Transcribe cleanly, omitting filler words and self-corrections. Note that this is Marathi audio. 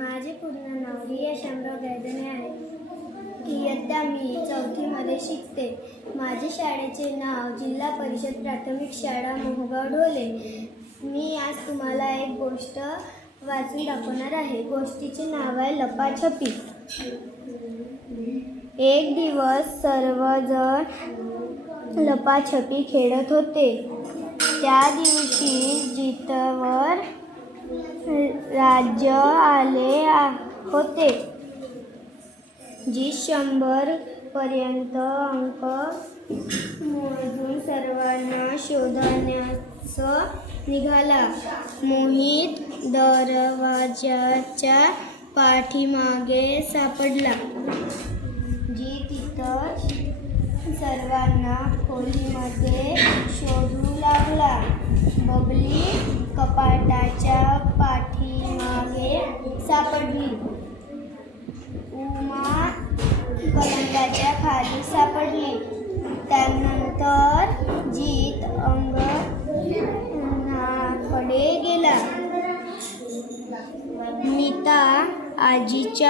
माझे पूर्ण नाव रिया शामराव गायधने आहे. इयत्ता मी 4थीमध्ये शिकते. माझे शाळेचे नाव जिल्हा परिषद प्राथमिक शाळा मोहगाव ढोले. मी आज तुम्हाला एक गोष्ट वाचून दाखवणार आहे. गोष्टीचे नाव आहे लपाछपी. एक दिवस सर्वजण लपाछपी खेळत होते. त्या दिवशी जितवर राज्य आले होते. जी 100 पर्यंत अंक मोजून सर्वांना शोधण्यास निघाला. मोहित दरवाजाच्या पाठीमागे सापडला. जी तिथं सर्वांना खोलीमध्ये शोधू लागला. बबली कपाटाच्या पाठीमागे सापडली. उमा पलंगाच्या खाली सापडली. त्यानंतर जीत अंगणाकडे गेला. नीता आजीच्या